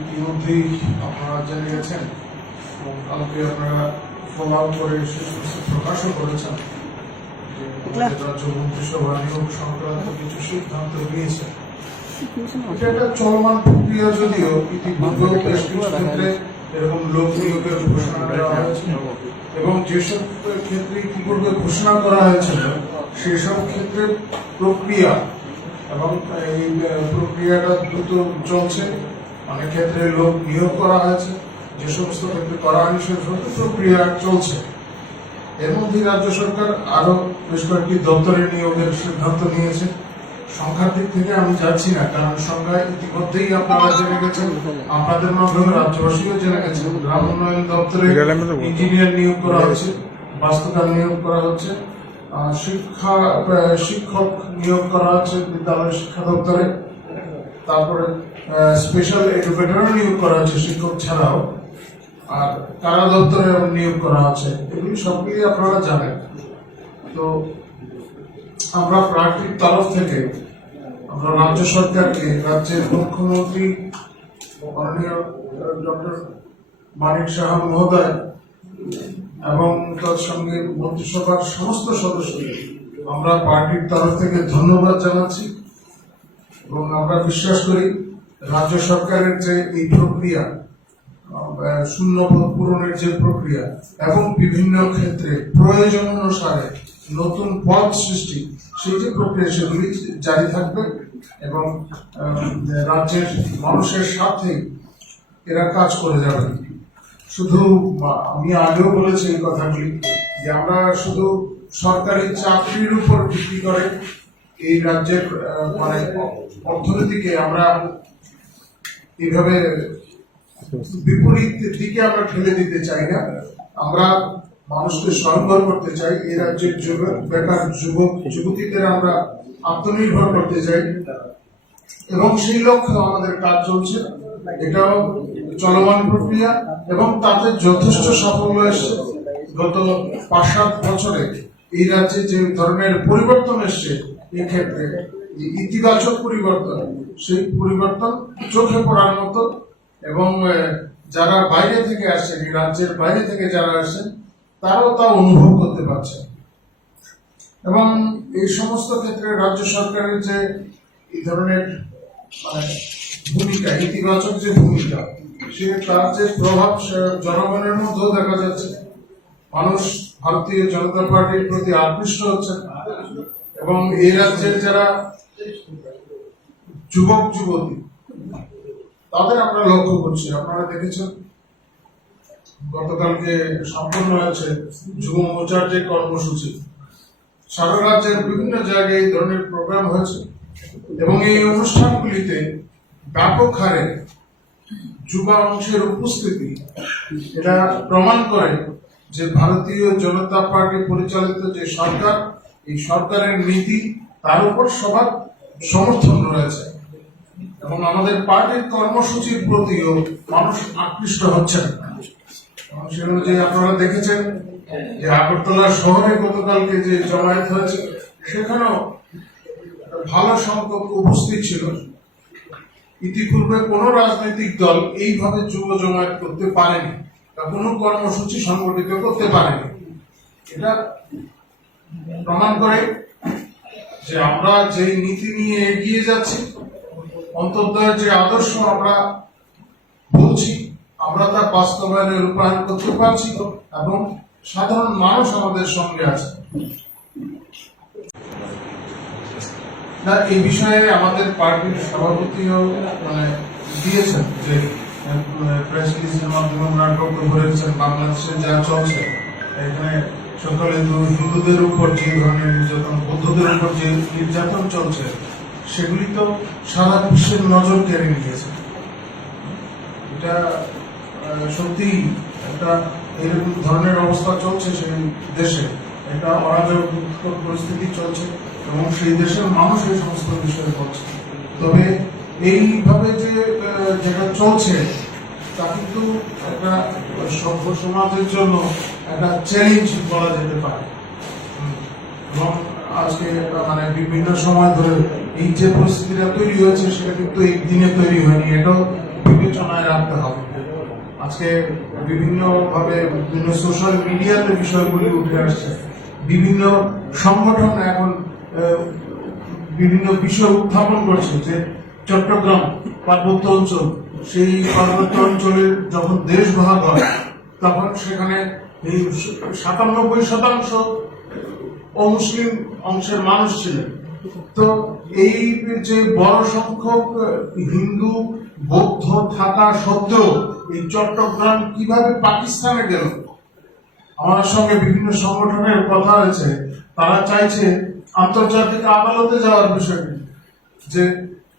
ইতিমধ্যেই আপনারা জেনে গেছেন এবং কালকে আপনারা ফলো আউট করে প্রকাশও করেছেন রাজ্য মন্ত্রিসভা নিয়োগ সংক্রান্ত কিছু সিদ্ধান্ত নিয়েছে। এটা একটা চলমান প্রক্রিয়া যদিও বেশ কিছু ক্ষেত্রে এরকম লোক নিয়োগের ঘোষণা দেওয়া হয়েছে এবং যেসব ক্ষেত্রে ইতিপূর্বে ঘোষণা করা হয়েছিল সেসব ক্ষেত্রে প্রক্রিয়া এবং এই প্রক্রিয়াটা দ্রুত চলছে। অনেক ক্ষেত্রে লোক নিয়োগ করা হয়েছে। যে সমস্ত ক্ষেত্রে করা হয়নি সে সমস্ত প্রক্রিয়া চলছে। এর মধ্যে রাজ্য সরকার আরও বেশ কয়েকটি দপ্তরে নিয়োগের সিদ্ধান্ত নিয়েছে। সংখ্যার দিক থেকে আমি যাচ্ছি না কারণ সংখ্যা ইতিমধ্যেই আপনারা জেনে গেছেন আপনাদের মাধ্যমে রাজ্যবাসীও জেনে গেছেন। গ্রাম উন্নয়ন দপ্তরে ইঞ্জিনিয়ার নিয়োগ করা হচ্ছে বাস্তুকার নিয়োগ করা হচ্ছে শিক্ষা শিক্ষক নিয়োগ করা হচ্ছে বিদ্যালয় শিক্ষা দপ্তরে। তারপরে স্পেশাল এডুকেটর নিয়োগ করা হচ্ছে, শিক্ষক ছাড়াও। আর কারা দপ্তরে নিয়োগ করা আছে এগুলি সবগুলি আপনারা জানেন। তো আমরা প্রার্থীর তরফ থেকে আমরা রাজ্য সরকারকে, রাজ্যের মুখ্যমন্ত্রী মাননীয় ডক্টর মানিক সাহা মহোদয় এবং তার সঙ্গে মন্ত্রিসভার সমস্ত সদস্যকে আমরা পার্টির তরফ থেকে ধন্যবাদ জানাচ্ছি। এবং আমরা বিশ্বাস করি রাজ্য সরকারের যে এই প্রক্রিয়া শূন্য পূরণের যে প্রক্রিয়া এবং বিভিন্ন ক্ষেত্রে প্রয়োজন অনুসারে নতুন পদ সৃষ্টি, সেই যে প্রক্রিয়া সেগুলি জারি থাকবে এবং রাজ্যের মানুষের সাথে এরা কাজ করে যাবে শুধু আমি আগেও বলেছি এই কথাগুলি যে আমরা শুধু সরকারি চাকরির উপর ভিত্তি করে এই রাজ্যের মানে অর্থনীতিকে আমরা এইভাবে বিপরীত দিকে আমরা ঠেলে দিতে চাই না। আমরা মানুষকে স্বয়ংবর করতে চাই এই রাজ্যের বেকার যুবক, যুবতীদের আমরা আত্মনির্ভর করতে চাই। এবং সেই লক্ষ্যে আমাদের কাজ চলছে। এটাও চলমান প্রক্রিয়া এবং তাতে যথেষ্ট সাফল্য এসছে। গত পাঁচ সাত বছরে এই রাজ্যে যে ধরনের পরিবর্তন এসছে এক্ষেত্রে ইতিবাচক পরিবর্তন, সেই পরিবর্তন চোখে পড়ার মতো এবং যারা বাইরে থেকে আসছেন এই রাজ্যের বাইরে থেকে যারা আসছেন তারাও তা অনুভব করতে পারছেন। এবং এই সমস্ত ক্ষেত্রে রাজ্য সরকারের যে এই ধরনের মানে ভূমিকা, ইতিবাচক যে ভূমিকা, সে তার যে প্রভাব জনগণের মধ্যেও দেখা যাচ্ছে। মানুষ, ভারতীয় জনতা পার্টির প্রতি আকৃষ্ট হচ্ছে এবং এই রাজ্যের যারা যুবক, যুবতী, তাদের আমরা লক্ষ্য করছি আপনারা দেখেছেন, গতকালকে সম্পন্ন হয়েছে যুব মোর্চার যে কর্মসূচি। সারা রাজ্যের বিভিন্ন জায়গায় এই ধরনের প্রোগ্রাম হয়েছে এবং এই অনুষ্ঠানগুলিতে ব্যাপক হারে যুবা অংশের উপস্থিতি এটা প্রমাণ করে যে ভারতীয় জনতা পার্টি পরিচালিত যে সরকার এই সরকারের নীতি, তার উপর সবার সমর্থন রয়েছে। এবং আমাদের পার্টির কর্মসূচির প্রতিও মানুষ আকৃষ্ট হচ্ছেন। এবং সে অনুযায়ী আপনারা দেখেছেন যে আগরতলা শহরে গতকালকে যে জমায়েত হয়েছে, সেখানেও ভালো সংখ্যক উপস্থিত ছিল। ইতিপূর্বে কোন রাজনৈতিক দল এইভাবে যুব জমায়েত করতে পারেনি বা কোনো কর্মসূচি সংগঠিত করতে পারেনি। এটা প্রমাণ করে যে আমরা যে নীতি নিয়ে এগিয়ে যাচ্ছি অন্তর্দয়ের যে আদর্শ আমরা বলছি, আমরা তা বাস্তবায়নে রূপায়ণ করতে পারছি এবং সাধারণ মানুষ আমাদের সঙ্গে আছে। এই বিষয়ে আমাদের পার্টির সভাপতিও মানে দিয়েছেন যে প্রেস রিলিজের মাধ্যমে ওনার রেখেছেন বাংলাদেশে যা চলছে, এখানে সকল হিন্দু হিন্দুদের উপর যে ধরনের নির্যাতন, বৌদ্ধদের উপর যে নির্যাতন চলছে, সেগুলি তো সারা বিশ্বের নজর কেড়ে নিয়েছে। এটা সত্যি একটা এরকম ধরনের অবস্থা চলছে সেই দেশে। একটা অরাজকতার পরিস্থিতি চলছে এবং সেই দেশের মানুষ এই সমস্ত বিষয়ে বলছে। তবে এইভাবে যে যেটা চলছে, তা কিন্তু একটা সভ্য সমাজের জন্য একটা চ্যালেঞ্জ বলা যেতে পারে। এবং আজকে মানে বিভিন্ন সময় ধরে এই যে পরিস্থিতিটা তৈরি হয়েছে, সেটা কিন্তু একদিনে তৈরি হয়নি, এটাও বিবেচনায় রাখতে হবে। আজকে বিভিন্ন ভাবে বিভিন্ন সোশ্যাল মিডিয়াতে বিষয়গুলি উঠে আসছে। বিভিন্ন সংগঠন এখন বিভিন্ন বিষয় উত্থাপন করছে যে চট্টগ্রাম পার্বত্য অঞ্চল, সেই পার্বত্য অঞ্চলের যখন দেশ ভাগ হয়, তখন সেখানে এই সাতানব্বই শতাংশ অমুসলিম অংশের মানুষ ছিলেন। তো এই যে বড় সংখ্যক হিন্দু, বৌদ্ধ থাকা সত্ত্বেও এই চট্টগ্রাম কীভাবে পাকিস্তানে গেল? আমার সঙ্গে বিভিন্ন সংগঠনের কথা হয়েছে। তারা চাইছে আন্তর্জাতিক আদালতে যাওয়ার বিষয়টি যে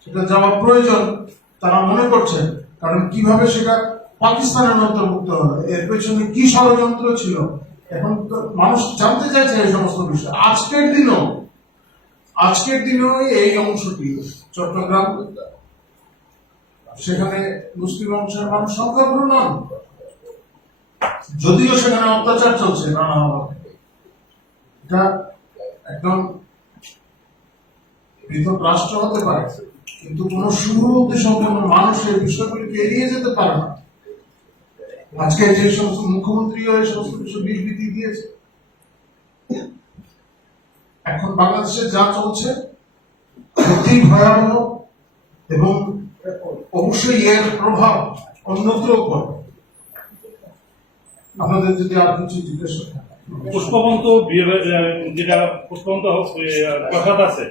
সেটা যাওয়া প্রয়োজন, তারা মনে করছেন। কারণ কীভাবে সেটা পাকিস্তানের অন্তর্ভুক্ত হবে এর পেছনে কি ষড়যন্ত্র ছিল? এখন তো মানুষ জানতে চাইছে এই সমস্ত বিষয়। আজকের দিনও, আজকের দিনেও এই অংশটি, চট্টগ্রাম, সেখানে মুসলিম অংশের মানুষ সংখ্যাগুরু নন। যদিও সেখানে অত্যাচার চলছে নানাভাবে এটা একদম পৃথক রাষ্ট্র হতে পারে, কিন্তু কোন শুভবুদ্ধি সম্পন্ন মানুষ এই বিষয়গুলিকে এড়িয়ে যেতে পারে না। আজকে যে সমস্ত মুখ্যমন্ত্রীও এই সমস্ত কিছু বিবৃতি দিয়েছে। এখন বাংলাদেশে যা চলছে, অতি ভয়াবহ এবং অবশ্যই এর প্রভাব অন্যত্র আপনাদের যদি আর কিছু পুষ্পবন্ত যেটা পুষ্পবন্ত প্রাসাদ আছে,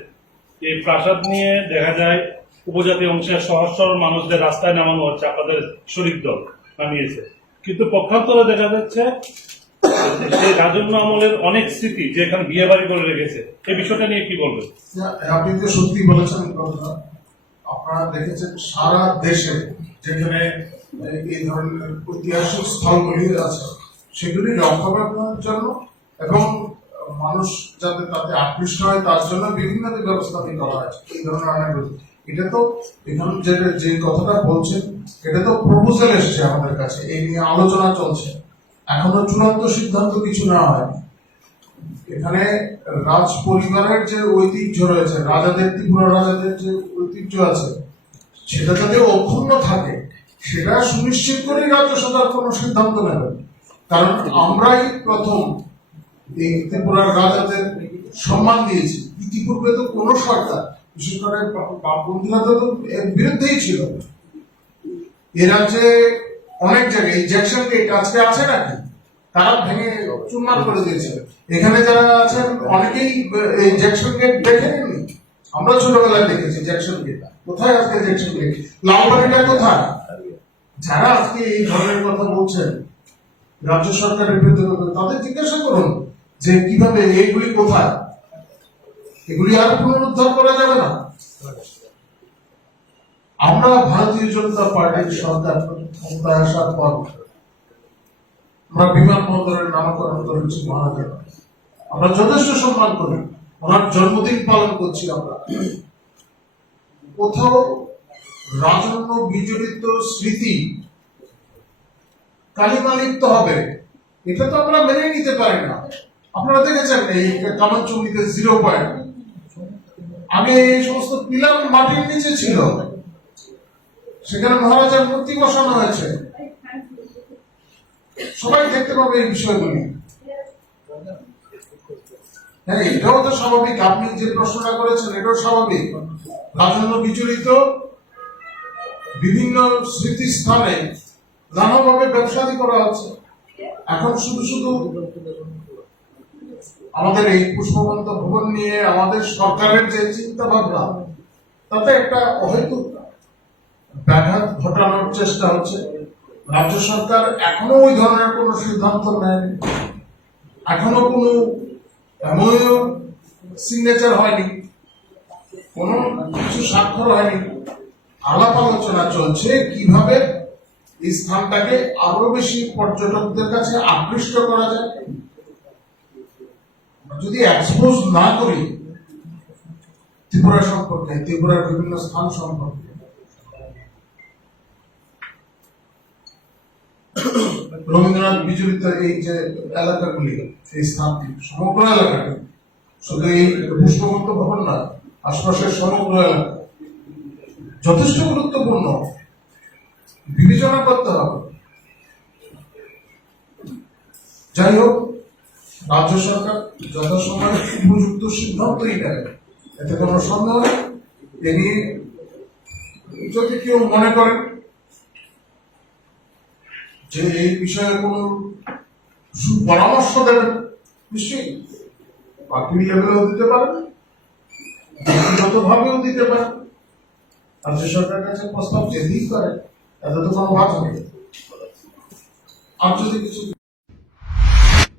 এই প্রাসাদ নিয়ে দেখা যায় উপজাতি অংশের সহস্র মানুষদের রাস্তায় নামানো হচ্ছে, আপনাদের শরিক দল নামিয়েছে কিন্তু পক্ষান্তরে দেখা যাচ্ছে সেই রাজন্য আমলের অনেক স্মৃতি যে এখানে বিয়ে বাড়ি করে রেখেছে, এই বিষয়টা নিয়ে কি বলবেন? আপনি তো সত্যি বলেছেন কথাটা। আপনারা দেখেছেন সারা দেশে যেখানে এই ধরনের ঐতিহাসিক স্থলগুলি আছে, সেগুলি রক্ষণাবেক্ষণের জন্য এবং মানুষ যাতে তাতে আকৃষ্ট হয়, তার জন্য বিভিন্ন ব্যবস্থা করা হয়েছে। এই ধরনের অনেক। এটা তো এখন যে যে কথাটা বলছেন, এটা তো প্রপোজাল এসছে আমাদের কাছে, এই নিয়ে আলোচনা চলছে। এখনও চূড়ান্ত সিদ্ধান্ত কিছু না হয়নি এখানে রাজ পরিবারের যে ঐতিহ্য রয়েছে, রাজাদের, ত্রিপুরা রাজাদের যে ঐতিহ্য আছে, সেটা যাতে অক্ষুণ্ণ থাকে, সেটা সুনিশ্চিত করে রাজ্য সরকার কোনো সিদ্ধান্ত নেবে। কারণ আমরাই প্রথম এই ত্রিপুরার রাজাদের সম্মান দিয়েছি। ইতিপূর্বে তো কোনো সরকার বিশেষ করে বামপন্থীরা তো এর বিরুদ্ধেই ছিল। এ রাজ্যে অনেক জায়গায় জ্যাকসন গেট আজকে আছে নাকি? তারা ভেঙে চুরমার করে দিয়েছে। এখানে যারা আছেন, অনেকেই জ্যাকসন গেট দেখেননি? আমরা ছোটবেলায় দেখেছি জ্যাকসন গেট কোথায় আজকে জ্যাকসন গেট লালবাড়িটা কোথায়? যারা আজকে এই ধরনের কথা বলছেন, রাজ্য সরকারের বিরুদ্ধে, তাদের জিজ্ঞাসা করুন যে কীভাবে এইগুলি কোথায়? এগুলি আর পুনরুদ্ধার করা যাবে না। আমরা ভারতীয় জনতা পার্টির সরকার ক্ষমতায় আসার পর আমরা বিমানবন্দরের নামকরণ করেছি মহারাজা আমরা যথেষ্ট সম্মান করি। ওনার জন্মদিন পালন করছি আমরা। কোথাও রাজন্য বিজড়িত স্মৃতি কালিমালিপ্ত হবে। এটা তো আমরা মেনে নিতে পারি না। আপনারা দেখেছেন এই কামানচুরিতে জিরো পয়েন্ট আগে এই সমস্ত পিলার মাটির নিচে ছিল। সেখানে মহারাজার মূর্তি বসানো হয়েছে। সবাই দেখতে পাবে এই বিষয়গুলি। হ্যাঁ এটাও তো স্বাভাবিক। আপনি যে প্রশ্নটা করেছেন, এটাও স্বাভাবিক। রাজন্য বিচলিত বিভিন্ন স্মৃতিস্থানে নানাভাবে ব্যবসাদি করা হচ্ছে। এখন শুধু শুধু আমাদের এই পুষ্পবন্ত ভবন নিয়ে আমাদের সরকারের যে চিন্তা ভাবনা তাতে একটা অহেতুক ব্যাঘাত ঘটানোর চেষ্টা হচ্ছে। রাজ্য সরকার এখনও ওই ধরনের কোনো সিদ্ধান্ত নেয়নি। এখনও কোনো এমনও সিগনেচার হয়নি। কোনো কিছু স্বাক্ষর হয়নি। আলাপ আলোচনা চলছে কীভাবে এই স্থানটাকে আরও বেশি পর্যটকদের কাছে আকৃষ্ট করা যায়। যদি এক্সপোজ না করি, ত্রিপুরা সম্পর্কে, ত্রিপুরার বিভিন্ন স্থান সম্পর্কে, রবীন্দ্রনাথ বিজড়িত এই যে এলাকাগুলি এই স্থানটি, সমগ্র এলাকাটি, শুধু এই পুষ্পবন্ত ভবন না, আশপাশের সমগ্র এলাকা, যথেষ্ট গুরুত্বপূর্ণ। বিবেচনা করতে হবে। যাই হোক রাজ্য সরকার যথাসময়ে উপযুক্ত সিদ্ধান্তই নেবে। এতে কোনো সন্দেহ এ নিয়ে যদি কেউ মনে করেন যে এই বিষয়ে কোনো সুপরামর্শ দেবেন নিশ্চয়ই পার্টি লেভেলেও দিতে পারেন ব্যক্তিগতভাবেও দিতে পারেন রাজ্য সরকারের কাছে প্রস্তাব যেতেই পারে এতে তো কোনো বাধা নেই। আর যদি কিছু